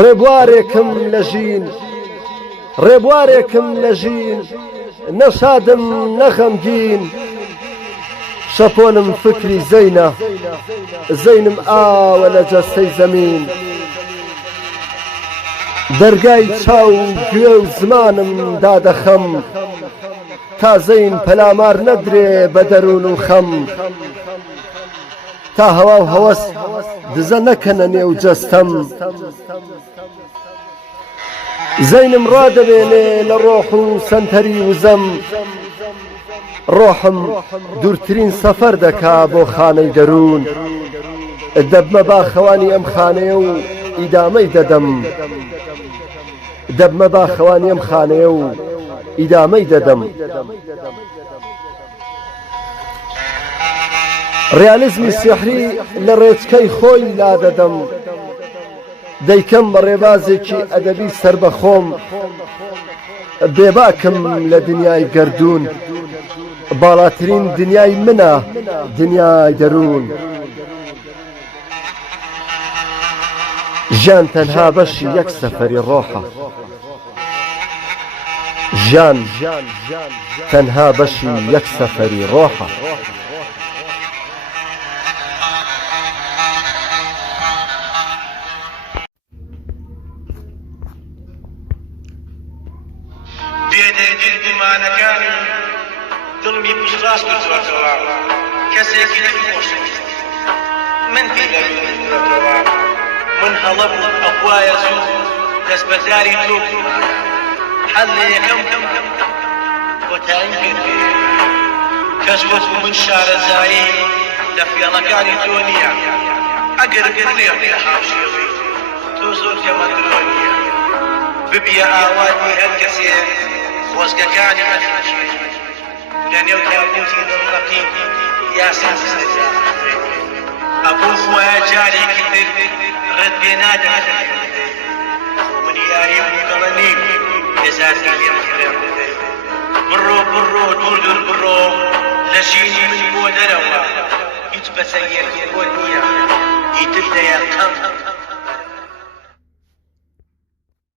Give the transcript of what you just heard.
ڕێبوارێکم لە ژین ڕێبوارێکم لە ژین نەشادم نەخەمگین شەپۆنم فکری زەینە زەینم ئاوە لە جەستەی زەمین دەرگای چاو گوێ و زمانم دادەخەم تا زەین پەلامار نەدرێ بە دەروون و خەم تا هەوا و هەوەس دزە نەکەنە نێو جەستەم زەینم ڕادەبێنێ لە ڕۆح و سەنتەری وزەم ڕۆحم دوورترین سەفەر دەکا بۆ خانەی دەروون دەبمە باخەوانی ئەم خانەیە و ئیدامەی دەدەم دەبمە باخەوانی ئەم خانەیە و ئیدامەی دەدەم ڕیالیزمی سیحری لە ڕێچکەی خۆی لا دەدەم دەیکەم بە ڕێبازێکی ئەدەبی سربەخۆم بێباکم لە دنیای گەردوون باڵاترین دنیای منە دنیای دەروون ژیان تەنها بەشی یەک سەفەری ڕۆحە ژیان تەنها بەشی یەک سەفەری ڕۆحە گردمانەکانی دڵمی پشتڕاست کردوەتەوە کەسێکی نەخۆشەویست من پێدەوێتەوە من هەڵە بوو ئەوایە زوو دەستبەرداری تۆ بوو حەڵ لە یەکەم کۆتایی پێدێ کەس وەکو من شارەزایی لە فێڵەکانی تۆ نییە ئەگەر گەڕێم لە حاشیەوەی تۆ زۆر تێمەندرۆ نییە ببیە ئاواتی هەر کەسێک خۆزگەکانی ئەدەچێت لە نێو تابوتی دڵڕەقی یاسین سزا ئەبوو خۆیە جارێکی تر ڕەت پێ نادەکرێت من یاری بووکەڵە نیم هێزارگی لێم کرێم بڕۆ بڕۆ دوور دوور بڕۆ لە ژینی من بۆ دەرەوە هیچ بەسەریەکی بۆ نییە ئیتر دەیە قەم